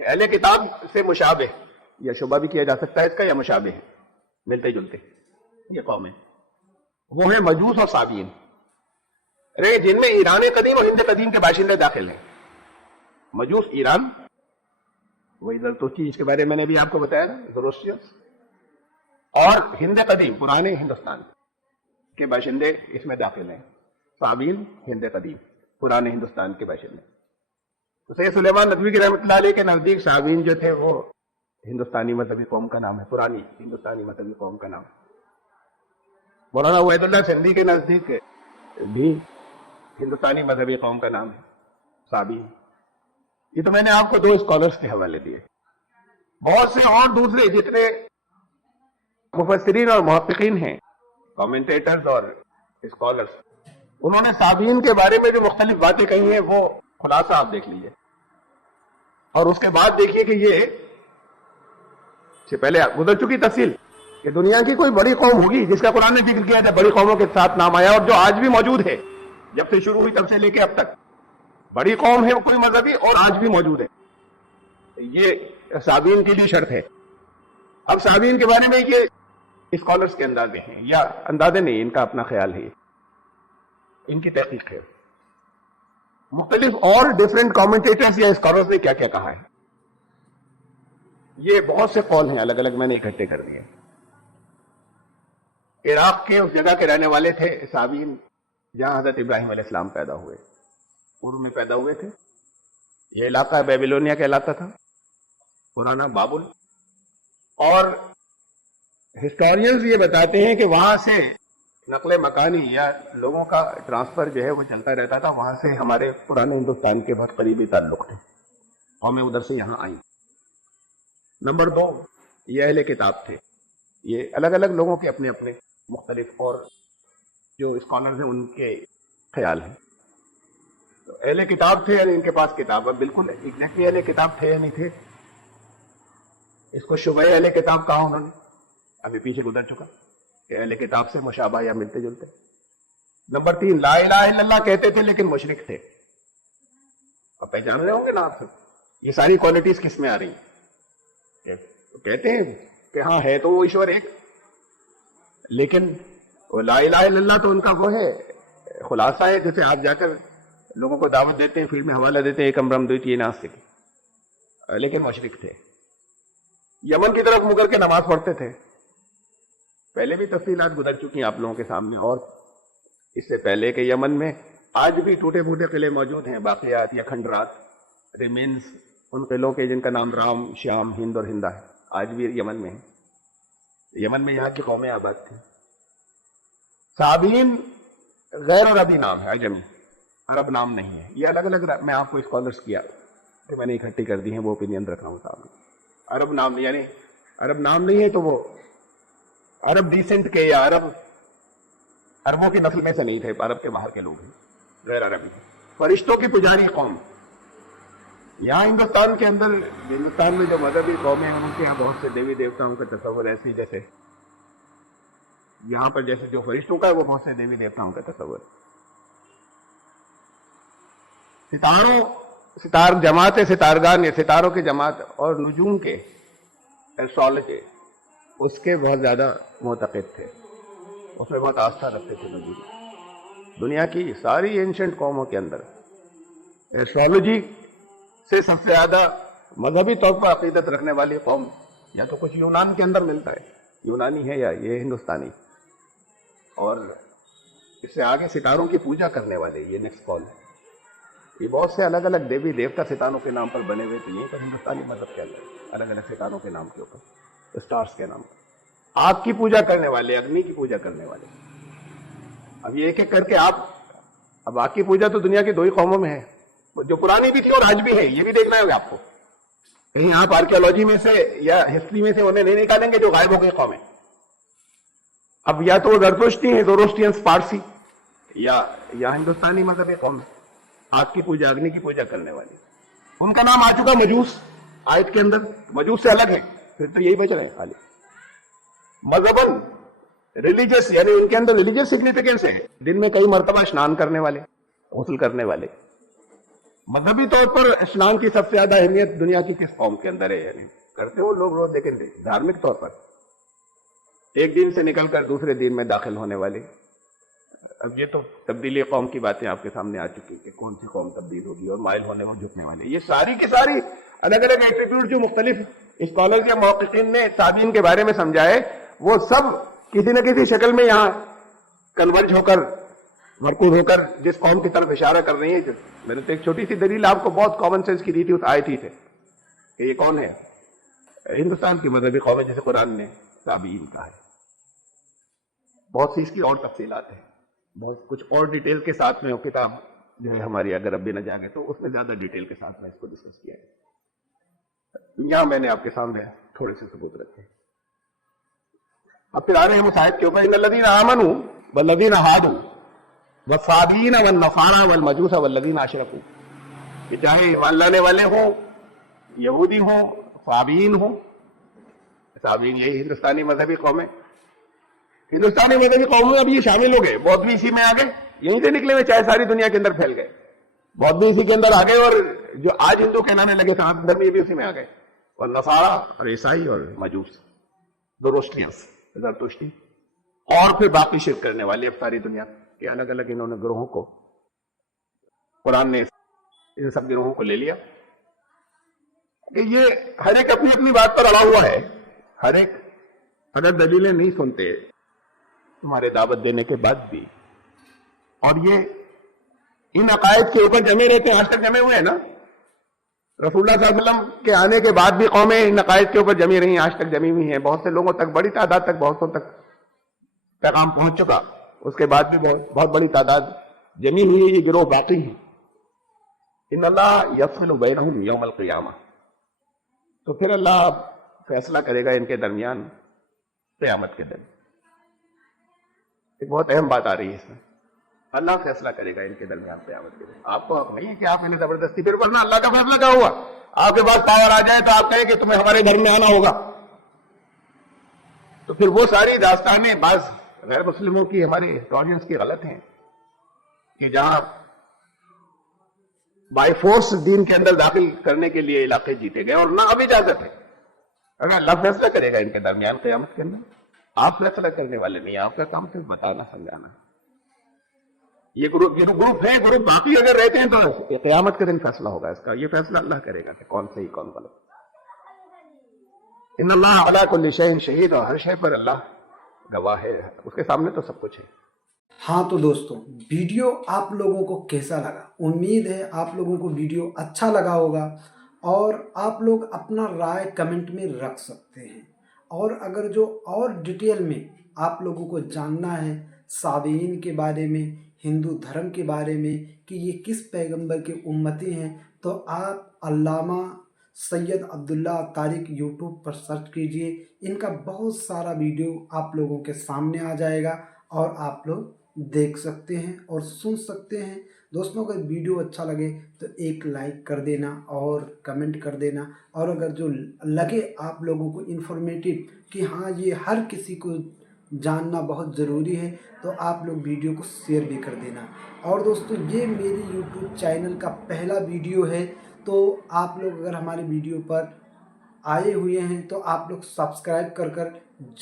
کہ اہل کتاب سے مشابہ، یا شبہ بھی کیا جا سکتا ہے اس کا، یا مشابہ ہے، ملتے جلتے یہ قومیں، وہ ہیں مجوس اور صابئین، جن میں ایران قدیم اور ہند قدیم کے باشندے داخل ہیں۔ مجوس ایران، وہ ادھر ترکی، اس کے بارے میں نے بھی آپ کو بتایا زروسٹریئنس، اور ہند قدیم پرانے ہندوستان کے باشندے اس میں داخل ہیں۔ صابئین ہند قدیم پرانے ہندوستان کے باشندے۔ تو سید سلیمان ندوی کی رحمۃ اللہ علیہ کے نزدیک صابئین جو تھے وہ ہندوستانی مذہبی قوم کا نام ہے، پرانی ہندوستانی مذہبی قوم کا نام۔ مولانا عبید اللہ سندھی کے نزدیک بھی ہندوستانی مذہبی قوم کا نام ہے صابئین۔ یہ تو میں نے آپ کو دو اسکالرس کے حوالے دیے، بہت سے اور دوسرے جتنے مفسرین اور محققین ہیں، کامنٹیٹرز اور اسکالرس، انہوں نے صابئین کے بارے میں جو مختلف باتیں کہی ہیں وہ خلاصہ آپ دیکھ لیجئے، اور اس کے بعد دیکھیے کہ یہ سے پہلے گزر چکی تفصیل کہ دنیا کی کوئی بڑی قوم ہوگی جس کا قرآن نے ذکر کیا تھا، بڑی قوموں کے ساتھ نام آیا، اور جو آج بھی موجود ہے، جب سے شروع ہوئی تب سے لے کے اب تک بڑی قوم ہے وہ کوئی مذہبی، اور آج بھی موجود ہے۔ یہ صابئین کے لیے شرط ہے۔ اب صابئین کے بارے میں یہ اسکالرس کے اندازے ہیں، یا اندازے نہیں، ان کا اپنا خیال ہے، ان کی تحقیق ہے۔ مختلف اور ڈیفرنٹ کامنٹیٹرز یا اسکالرز نے کیا کیا کہا ہے، یہ بہت سے قول ہیں، الگ الگ میں نے اکٹھے کر دیے۔ عراق کے اس جگہ کے رہنے والے تھے صابئین جہاں حضرت ابراہیم علیہ السلام پیدا ہوئے، پورو میں پیدا ہوئے تھے۔ یہ علاقہ بیبیلونیا کہلاتا تھا، پرانا بابل، اور ہسٹورینز یہ بتاتے ہیں کہ وہاں سے نقل مکانی یا لوگوں کا ٹرانسفر جو ہے وہ چلتا رہتا تھا، وہاں سے ہمارے پرانے ہندوستان کے بہت قریبی تعلق تھے، قومیں ادھر سے یہاں آئیں۔ نمبر 2، یہ اہل کتاب تھے۔ یہ الگ الگ لوگوں کے اپنے اپنے مختلف اور جو اسکالرز ہیں ان کے خیال ہیں۔ تو اہل کتاب تھے، یعنی ان کے پاس کتاب، اب بالکل ایگزیکٹلی اہل کتاب تھے یا نہیں تھے، اس کو شبہ اہل کتاب کہا انہوں نے، ابھی پیچھے گزر چکا کہ اہل کتاب سے مشابہ یا ملتے جلتے۔ نمبر 3، لا الہ الا اللہ کہتے تھے لیکن مشرک تھے۔ اب پہچان رہے ہوں گے نا آپ سب، یہ ساری کوالٹیز کس میں آ رہی ہیں؟ کہتے ہیں کہ ہاں ہے تو وہ ایشور ایک، لیکن وہ لا الہ الا اللہ تو ان کا وہ ہے، خلاصہ ہے، جیسے آپ جا کر لوگوں کو دعوت دیتے ہیں، فیلڈ میں حوالہ دیتے ہیں، ایک امرم دویتی ناستک، لیکن مشرک تھے۔ یمن کی طرف مگر کے نماز پڑھتے تھے، پہلے بھی تفصیلات گزر چکی ہیں آپ لوگوں کے سامنے، اور اس سے پہلے کہ یمن میں آج بھی ٹوٹے پھوٹے قلعے موجود ہیں، باقیات یا کھنڈرات، ریمینز ان قلعوں کے جن کا نام رام، شام، ہند اور ہندا ہے، آج بھی یمن میں ہیں۔ یمن میں یہاں کی قومیں آباد تھیں۔ صابئین غیر عربی نام ہے، عجمی، عرب نام نہیں ہے۔ یہ الگ الگ میں آپ کو اسکالرس کیا کہ میں نے اکٹھی کر دی ہیں، وہ اوپینین رکھ رہا ہوں سامنے۔ عرب نام نہیں، یعنی عرب نام نہیں ہے تو وہ عرب ڈیسنٹ کے یا عربوں کی نسل میں سے نہیں تھے، عرب کے باہر کے لوگ ہیں، غیر عربی۔ فرشتوں کی پجاری قوم، یہاں ہندوستان کے اندر، ہندوستان میں جو مذہبی قومیں ہیں ان کے یہاں بہت سے دیوی دیوتاؤں کا تصور ایسی، جیسے یہاں پر جیسے جو فرشتوں کا ہے وہ بہت سے دیوی دیوتاؤں کا تصور۔ ستاروں جماعت ستارگان یا ستاروں کی جماعت اور نجوم کے ایسٹرالوجی اس کے بہت زیادہ معتقد تھے، اس میں بہت آستھا رکھتے تھے نجوم۔ دنیا کی ساری اینشنٹ قوموں کے اندر ایسٹرالوجی سے سب سے زیادہ مذہبی طور پر عقیدت رکھنے والی قوم یا تو کچھ یونان کے اندر ملتا ہے، یونانی ہے، یا یہ ہندوستانی، اور اس سے آگے ستاروں کی پوجا کرنے والے، یہ نیکسٹ کال ہے۔ یہ بہت سے الگ الگ دیوی دیوتا ستاروں کے نام پر بنے ہوئے تھے، یہیں پر ہندوستانی مذہب کے اندر الگ الگ ستاروں کے نام کے اوپر، اسٹارز کے نام پر، آگ کی پوجا کرنے والے، اگنی کی پوجا کرنے والے۔ اب یہ ایک ایک کر کے اب آگ کی پوجا تو دنیا کی 2 ہی قوموں میں ہے، جو پرانی بھی تھی اور آج بھی ہے، یہ بھی دیکھنا ہوگا آپ کو، کہیں آپ آرکیولوجی میں سے یا ہسٹری میں سے انہیں نہیں نکالیں گے جو غائب ہو گئی قومیں۔ اب یا تو وہ زرتشتی ہیں، زوروسٹریئنس پارسی، یا ہندوستانی مذہبی قوم، آگ کی پوجا، اگنی کی پوجا کرنے والی۔ ان کا نام آ چکا مجوس آیت کے اندر، مجوس سے الگ ہے، پھر تو یہی بچ رہے ہیں خالی۔ مذہباً ریلیجس، یعنی ان کے اندر ریلیجس سگنیفیکینس ہے، دن میں کئی مرتبہ اسنان کرنے والے، غسل کرنے والے، مذہبی طور پر اسلام کی سب سے زیادہ اہمیت دنیا کی کس قوم کے اندر ہے؟ یعنی کرتے ہو لوگ روز، لیکن دھارمک طور پر ایک دین سے نکل کر دوسرے دین میں داخل ہونے والے. اب یہ تو تبدیلی قوم کی باتیں آپ کے سامنے آ چکی کہ کون سی قوم تبدیل ہوگی اور مائل ہونے میں جھکنے والے. یہ ساری کی ساری الگ الگ ایٹیٹیوڈ جو مختلف اسکالرز یا محققین نے صابئین کے بارے میں سمجھائے، وہ سب کسی نہ کسی شکل میں یہاں کنورج ہو کر، مرکوز ہو کر جس قوم کی طرف اشارہ کر رہی ہیں. میں نے تو ایک چھوٹی سی دلیل آپ کو بہت کامن سینس کی دی تھی اس آیت ہی سے کہ یہ کون ہے؟ ہندوستان کی مذہبی قوم ہے جسے قرآن نے صابئین کہا ہے. بہت سی اس کی اور تفصیلات ہیں، بہت کچھ اور ڈیٹیل کے ساتھ میں وہ کتاب جو ہے ہماری اگر اب بھی نہ جاگے تو اس میں زیادہ ڈیٹیل کے ساتھ میں اس کو ڈسکس کیا ہے. یہاں میں نے آپ کے سامنے تھوڑے سے ثبوت رکھے. اب پھر آ رہے ہیں مسائب کے اوپر. ان الذین آمنوا والذین ہادوا والصابئین والنصارى والمجوس والذین اشرکوا، کہ چاہے ایمان لانے والے ہوں، یہودی ہوں، صابئین ہوں. صابئین یہی ہندوستانی مذہبی قوم ہے. ہندوستانی مذہبی قوموں میں اب یہ شامل ہو گئے. بودھ بھی اسی میں آ گئے، یہیں سے نکلے ہوئے، چاہے ساری دنیا کے اندر پھیل گئے. بودھ بھی اسی کے اندر آ گئے، اور جو آج ہندو کہلانے لگے سناتن دھرم یہ بھی اسی میں آ گئے. اور نصارا اور عیسائی اور مجوس، زروسٹریئنس، زرتشتی، اور پھر باقی شرک کرنے والے اب ساری دنیا کے الگ الگ انہوں نے گروہوں کو، قرآن نے ان سب گروہوں کو لے لیا کہ یہ ہر ایک اپنی اپنی بات پر اڑا ہوا ہے. ہر ایک اگر دلیلیں نہیں سنتے تمہارے دعوت دینے کے بعد بھی، اور یہ ان عقائد کے اوپر جمے رہتے ہیں، آج تک جمے ہوئے ہیں نا. رسول اللہ صلی اللہ علیہ وسلم کے آنے کے بعد بھی قومیں ان عقائد کے اوپر جمی رہی ہیں، آج تک جمی ہوئی ہیں. بہت سے لوگوں تک، بڑی تعداد تک، بہتوں تک پیغام پہنچ چکا. اس کے بعد بھی بہت بڑی تعداد جمی ہوئی ہے. یہ گروہ باقی ہیں. ان اللہ یفصل بینہم یوم القیامہ، تو پھر اللہ فیصلہ کرے گا ان کے درمیان قیامت کے دن. ایک بہت اہم بات آ رہی ہے اس میں، اللہ فیصلہ کرے گا ان کے درمیان قیامت کے دن. آپ کو حق نہیں ہے کہ آپ انہیں زبردستی، پھر ورنہ اللہ کا فیصلہ کیا ہوا؟ آپ کے پاس پاور آ جائے تو آپ کہیں کہ تمہیں ہمارے گھر میں آنا ہوگا. تو پھر وہ ساری داستانیں بعض غیر مسلموں کی، ہمارے ہسٹورینس کی غلط ہیں کہ جہاں بائی فورس دین کے اندر داخل کرنے کے لیے علاقے جیتے گئے، اور نہ اب اجازت ہے. اگر اللہ فیصلہ کرے گا ان کے درمیان قیامت کے اندر، آپ فیصلہ کرنے والے نہیں، آپ کا کام صرف بتانا، سمجھانا. یہ گروپ ہے، گروپ باقی اگر رہتے ہیں تو قیامت کے دن فیصلہ ہوگا اس کا. یہ فیصلہ اللہ کرے گا کہ کون صحیح کون غلط. ان اللہ علی کل شیء شہید، اور ہر شے پر اللہ گواہ ہے، اس کے سامنے تو سب کچھ ہے. ہاں تو دوستوں، ویڈیو آپ لوگوں کو کیسا لگا؟ امید ہے آپ لوگوں کو ویڈیو اچھا لگا ہوگا، اور آپ لوگ اپنا رائے کمنٹ میں رکھ سکتے ہیں. اور اگر جو اور ڈیٹیل میں آپ لوگوں کو جاننا ہے صابئین کے بارے میں، ہندو دھرم کے بارے میں، کہ یہ کس پیغمبر کے امتی ہیں، تو آپ علامہ سید عبداللہ طارق یوٹیوب پر سرچ کیجئے. ان کا بہت سارا ویڈیو آپ لوگوں کے سامنے آ جائے گا، اور آپ لوگ دیکھ سکتے ہیں اور سن سکتے ہیں. دوستوں، اگر ویڈیو اچھا لگے تو ایک لائک کر دینا اور کمنٹ کر دینا. اور اگر جو لگے آپ لوگوں کو انفارمیٹیو کہ ہاں یہ ہر کسی کو جاننا بہت ضروری ہے، تو آپ لوگ ویڈیو کو شیئر بھی کر دینا. اور دوستو، یہ میری یوٹیوب چینل کا پہلا ویڈیو ہے، تو آپ لوگ اگر ہمارے ویڈیو پر آئے ہوئے ہیں تو آپ لوگ سبسکرائب کر کر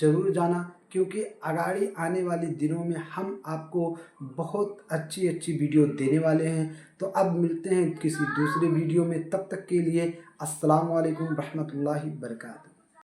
ضرور جانا، کیونکہ آگاڑی آنے والے دنوں میں ہم آپ کو بہت اچھی ویڈیو دینے والے ہیں. تو اب ملتے ہیں کسی دوسرے ویڈیو میں، تب تک کے لیے السلام علیکم ورحمۃ اللہ وبرکاتہ.